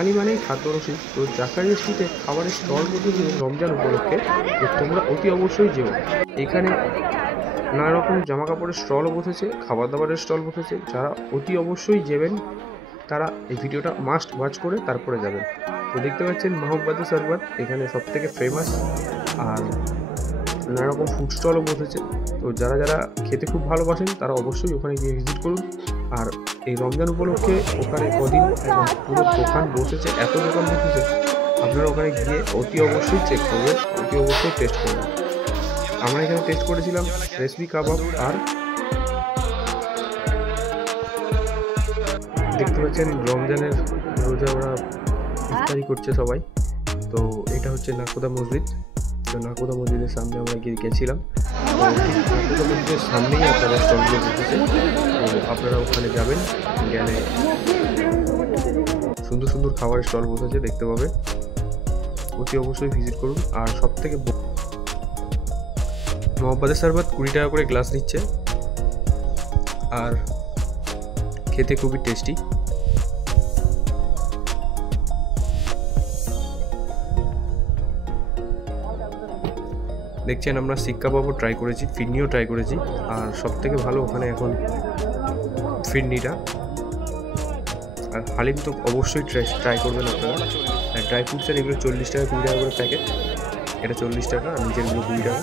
বাঙালি মানেই খাদ্যরসিক। তো জাকারিয়া স্ট্রিটে খাবারের স্টল বসেছে রমজান উপলক্ষে, তো তোমরা অতি অবশ্যই যেও। এখানে নানা রকম জামা কাপড়ের স্টলও বসেছে, খাবার দাবারের স্টল বসেছে। যারা অতি অবশ্যই যাবেন তারা এই ভিডিওটা মাস্ট ওয়াচ করে তারপরে যাবেন। তো দেখতে পাচ্ছেন মহব্বতে শরবত এখানে সব থেকে ফেমাস, আর নানা রকম ফুড স্টলও বসেছে। তো যারা যারা খেতে খুব ভালোবাসেন তারা অবশ্যই ওখানে গিয়ে ভিজিট করুন। আর এই রমজান উপলক্ষে ওখানে কদিন একদম পুরো দোকান বসেছে, এত দোকান বসেছে, আপনারা ওখানে গিয়ে অতি অবশ্যই চেক করবেন, অতি অবশ্যই টেস্ট করবেন। আমরা এখানে টেস্ট করেছিলাম রেসিপি কাবাব, আর দেখতে পাচ্ছেন রমজানের রোজা ওরা ইফতারি করছে সবাই। তো এটা হচ্ছে নাকোদা মসজিদ। তো নাকোদা মসজিদের সামনে আমরা গেছিলাম। তো ঠিক নাকোদা মসজিদের সামনেই আপনারা স্টলগুলো বসেছে। তো আপনারা ওখানে যাবেন, গেলে সুন্দর সুন্দর খাবারের স্টল বসেছে দেখতে পাবে, অতি অবশ্যই ভিজিট করুন। আর সব থেকে মহব্বতের শরবত 20 টাকা করে গ্লাস নিচ্ছে, আর খেতে খুবই টেস্টি। দেখছেন আমরা শিক কাবাবও ট্রাই করেছি, ফিরনিও ট্রাই করেছি, আর সব থেকে ভালো ওখানে এখন ফিরনিটা। আর হালিম তো অবশ্যই ট্রাই করবেন আপনারা। আর ড্রাই ফ্রুটসের এগুলো 40 টাকা 20 টাকা করে প্যাকেট, এটা 40 টাকা, আর নিচেরগুলো 20 টাকা।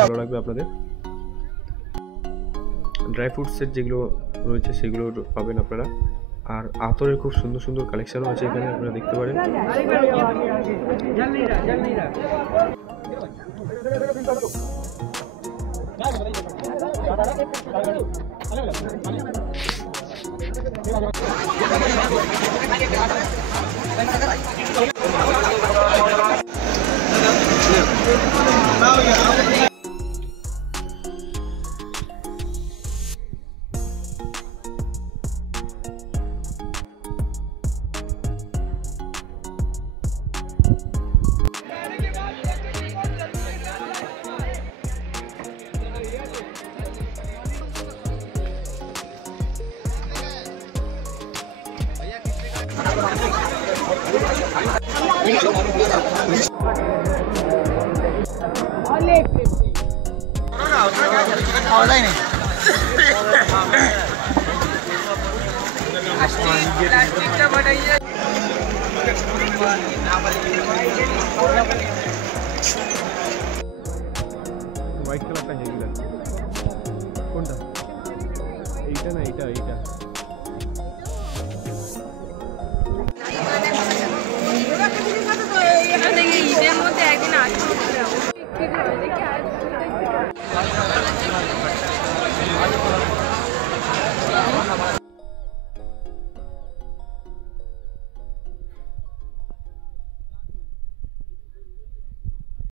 ভালো লাগবে আপনাদের। ড্রাই ফ্রুটসের যেগুলো রয়েছে সেগুলো পাবেন আপনারা। আর আতরের খুব সুন্দর সুন্দর কালেকশনও আছে এখানে, আপনারা দেখতে পারেন। হোয়াইট কালারটা হেভি লাগছে। কোনটা? এইটা না এইটা? এইটা